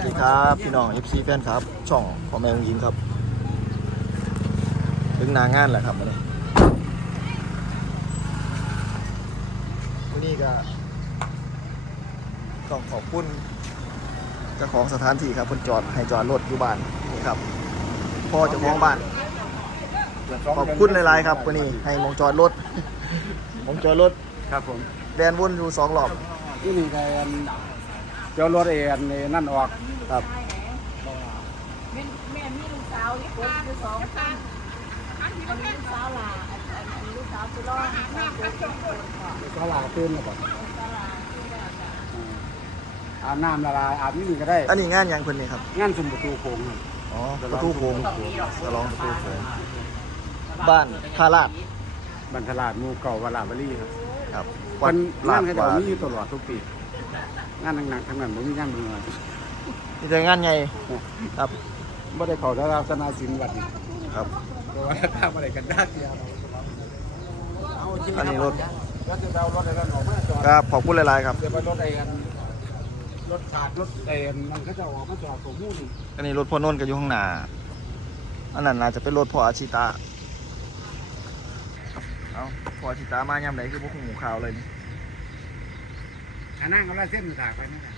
วัสดีครับ พี่น้อง FC แฟนครับ ช่องของแมงยิงครับ ถึงหนางานแหละครับวันนี้วันนี้ก็ต้องขอบคุณเจ้าของสถานที่ครับเพิ่นจอดให้จอดรถอยู่บ้านนี่ครับพ่อเจ้าของบ้าน ขอบคุณหลายๆครับวันนี้ให้หมองจอดรถหมองจอดรถครับผมแดนวนอยู่สองรอบที่นี่ก็อัน เจ้ารถเอ็นนี่นั่นออกครับแม่แม่มีลูกสาวนี่คนคือสองคนอันนี้ลูกสาวหล่ะอันอันอันนี้ลูกสาวคือรอดสาวคนสองคนค่ะก็ลาตื้นแล้วบ่ลูกสาวหล่ะคือแบบอาบน้ำละลายอาบนี่ก็ได้อันนี้งานหยังเพิ่นนี่ครับงานสุ่มประตูโค้งครับอ๋อประตูโค้งสลองประตูโค้งบ้านท่าลาดบรรทลาดหมูเก่าวลาบรีครับครับวันลางานดเขาจะวามีอยู่ตลอดทุกปี งานหนักๆทั้งนั้นผมมีงานเมืองมีแต่งานใหญ่ครับไม่ได้เขาได้รับสนาสินวัดนี่ครับเพราะว่าถ้าอะไรกันได้เดียวอันนี้รถรถจะเอารถอะไรกันออกมาจอดครับขอบคุณหลายๆครับเดี๋ยวไปรถไอ้กันรถขาดรถเอ็นมันก็จะออกมาจอดตรงนู้นนี่อันนี้รถพ่อโนนท์ก็อยู่ข้างหน้าอันนั้นน่าจะเป็นรถพ่ออาชิตาเอาพ่ออาชิตามายามไหนคือพวกหูข่าวเลยนี่ อันนั่งเอาลายเส้นมาตากไปไหมครับ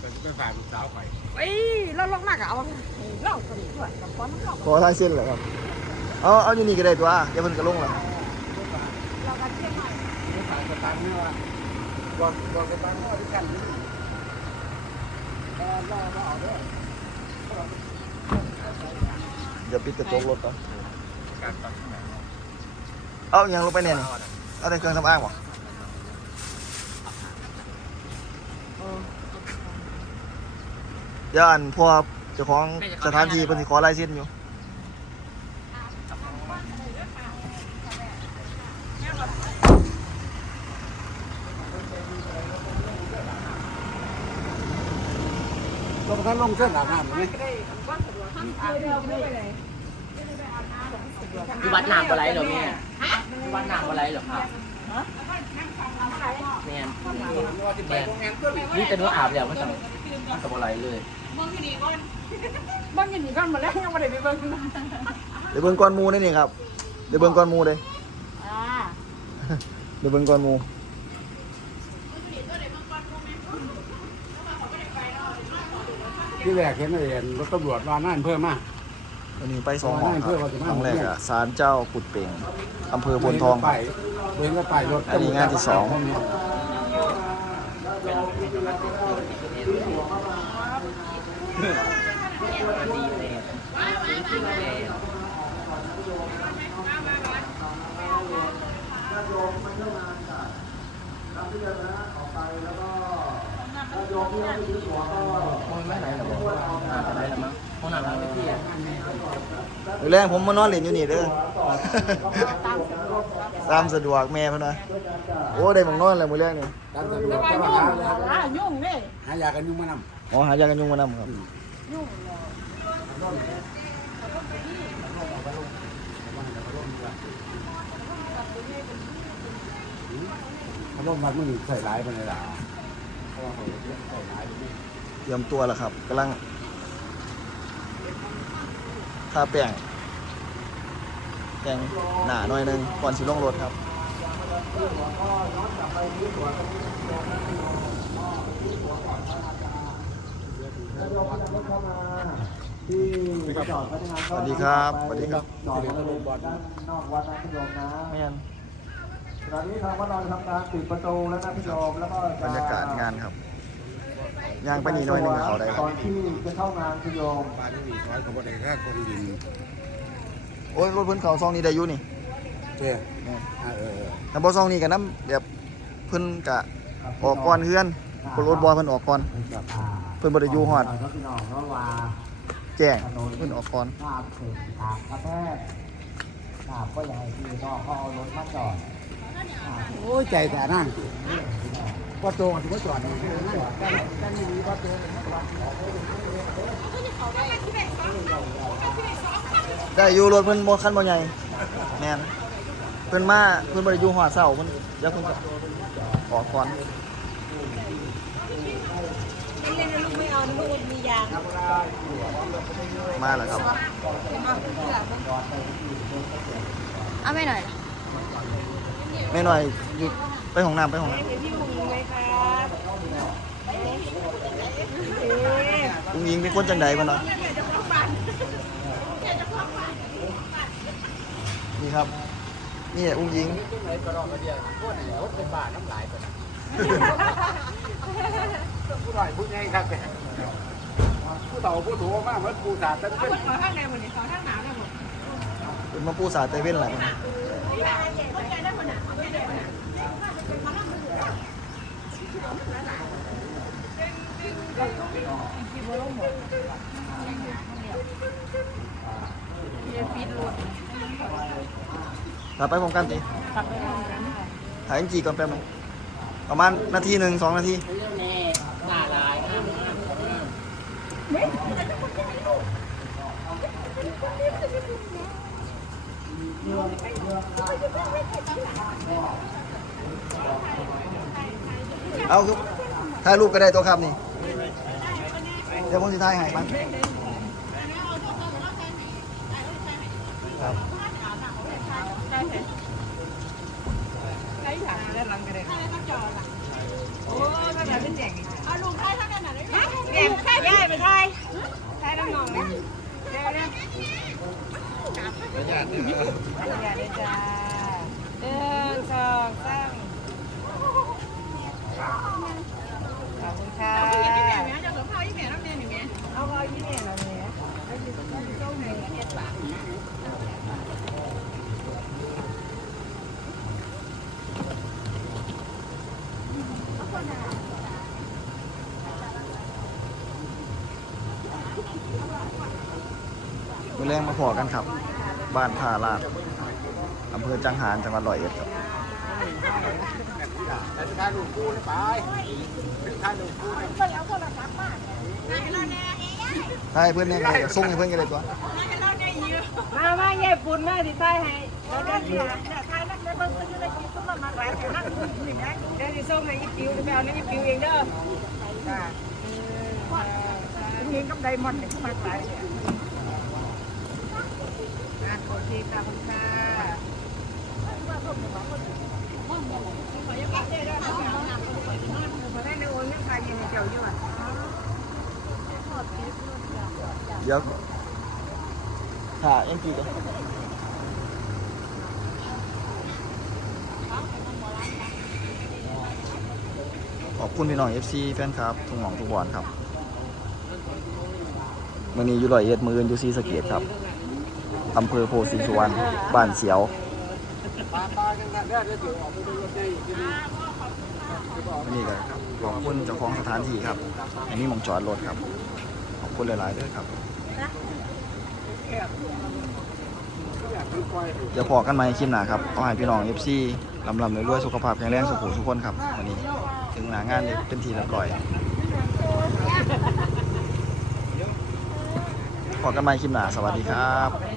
ไปไปฝากลูกสาวไปเอ้ยเราลงมากอะเอาเราคนนี้ด้วยกับคนเราขอลายเส้นเหรอครับ เอาเอาอยู่นี่ก็ได้ตัวอย่าเพิ่นก็ลงแล้วเรากันเที่ยวใหม่ไปฝากสตางค์เนี่ยว่าบอกบอกสตางค์ว่าที่กันนี่เออรอรอเอาเด้ออย่าปิดกระจกรถต่อเอาอยังลงไปเนี่ยนี่เอาแต่เครื่องสำอางบ่เดี๋ ยวอันพวกเจ้าของสถานที่เพิ่นสิขอลายเส้นอยู่ต้องท่านลงเส้นอาบน้ำไหมเดียวไม่ไปเลยอยู่วัดหนามอะไรเหรอแม่อยู่วัดหนามอะไรเหรอครับแม่นแม่นนี่แต่หนูอาบแล้วมันสั่งมันกับอะไรเลย บ้านอยู่นี่ก่อนหมดแล้วยังไม่ได้ไปเบิ่งเดี๋ยวเบิ่งก้อนหมูนี่นี่ครับ เดี๋ยวเบิ่งก้อนหมูเลยอ่าเดี๋ยวเบิ่งก้อนหมู ที่แรกเห็นเห็นรถตำรวจมานั่นเพิ่มมากอันนี้ไปสองห้องคเพื่รัอบว่าจะมาห้องแรกอะศาลเจ้ากุดเป่งอำเภอพนทองไปเดินก็ไปรถอันนี้งานที่สอง ห้องไม่ไหนหรอบอกอาบอะไรหรอมั้งห้องน้ำไม่เที่ยงมื้อแรกผมมานอนเล่นอยู่นี่เด้อตามสะดวกแม่เพิ่นว่าโอ้ได้หมองนอนแล้วมื้อแรกนี่ตามสะดวแต่กว่าก็ยุ่งหาอ่ายุ่งเนี่ยหายากันยุ่งมานำอ๋อหายากันยุงมานำครับยุ่ง เขาบอกว่ามึงใส่ร้ายมันเลยล่ะเพราะว่าเขาใส่ร้ายเตรียมตัวแล้วครับกำลังทาแป้งแป้งหนาหน่อยนึงก่อนสิลงรถครับนโยบายรถเข้ามา ที่จอดสวัสดีครับสวัสดีครับจอดในโรงบอลนะนอกวัดนะพี่โยมนะแม่นตอนนี้ทางวัดเราทำการปิดประตูแล้วนะพี่โยมแล้วก็จะบรรยากาศงานครับย่างไปนี่หน่อยหนึงก็เขาได้คตรับอนที่จะเข้างานพี่โยมบ้านที่มีซอยเขาบอกได้แค่คงดินโอ้ยรถเพิ่นเขาซองนี้ได้อยู่นี่เจ้เออเออถ้าบ่ซองนี้ก็นํแบบเพิ่นกะออกก่อนเฮือนรถบ่เพิ่นออกก่อนครับเพิ่นบ่ได้อยู่ฮอด ครับพี่น้องเพราะว่าแจ้งเพิ่นออกก่อนภาพเกิดฉากกระแทกฉากก็ยังไงพี่น้องเขาเอารถมาจอดโอ้ยใจแต่นั่งว่าโตถึงว่าจอดนี่นั่งแต่แต่นี่มีว่าโตได้อยู่รถเพิ่นบ่คันบ่ใหญ่แม่นเพิ่นมาเพิ่นบ่ได้อยู่ฮอดเช้าเพิ่นเดี๋ยวเพิ่นก็ออกก่อน เล่นๆลูกไม่เอาลูกมียางมาแล้วครับ เอาไม่หน่อยแม่หน่อยอยู่ไปห้องน้ำไปห้องน้พี่หุงไหมครับำอุ้งยิงเป็นคนจังใดมาหน่อยนี่ครับ นี่อุ้งยิง ไหนก็รอมาเดียวพวกไหนรถเป็นบาทน้ำลายผู้ใหญ่ผู้ใหญ่ครับผู้เฒ่าผู้ถูมากเหมือนผู้สาดตั้งเป็นขอข้างในหมดเนี่ขอข้างหนาได้หมดเป็นมาปูสาเตเว่นแหละฟีดรถเราไปพร้อมกันจีขับไปทำกันถ่ายจีก่อนแป๊บนึง ประมาณนาทีหนึ่งสองนาทีเอาครับถ่ายรูปก็ได้ตัวครับนี่ เดี๋ยวผมจะถ่ายให้มันครับใช้ถางแล้วลังกันเลยโอ้ถ้ แบบเอาลุงใช้ทั้งนั้นเลยแจงใช้ได้ไปใช้ใช้น้ำนองนะเดี๋ยวนะอย่าได้จ้าหนึ่งสองสามขอบคุณค่ะเอาเอายี่แม่เราเนี่ย มือแรงมาพอกันครับ บ้านท่าลาดอำเภอจังหารจังหวัดร้อยเอ็ดครับแต่การลูกกูนี่ไปถึงการลูกกูนี่ให้เพื่อนเนี่ยก็ส่งให้เพื่อนกันเลยตัวมามาเย่ปุ่นมาสิใส่ให้เราได้เสียใส่นักได้เบิ่งก็จะได้กินต้มมาหลายแต่นั่งนี่นะเดี๋ยวสิส่งให้อีปิวไปเอาในอีปิวเองเด้อจ้าเงินกับไดมอนด์เนี่ยมาหลายเนี่ย อะโอเคค่ะคุณค่ะมาได้ในโอนยังใครยังเจียวอยู่อะเดี๋ยวถ่าเอ็นจีกันขอบคุณพี่น้อง FC แฟนครับ ทุกหมองทุกบอลครับมื่อนี้อยู่ร้อยเอ็ดมือนอยู่ซีสะเกตครับ อำเภอโพธิสุวรรณบ้านเสียว นี่ก็ขอบคุณเจ้าของสถานที่ครับ อันนี้มองจอดรถครับ ขอบคุณหลายๆด้วยครับ เดี๋ยวพอกันใหม่คลิปหน้าครับขอให้พี่น้อง FC ลำลำรวยๆสุขภาพแข็งแรงสุขุมทุกคนครับวันนี้ ถึงหนางานเลยเป็นทีเรียบร้อยพอกันใหม่คลิปหน้า สวัสดีครับ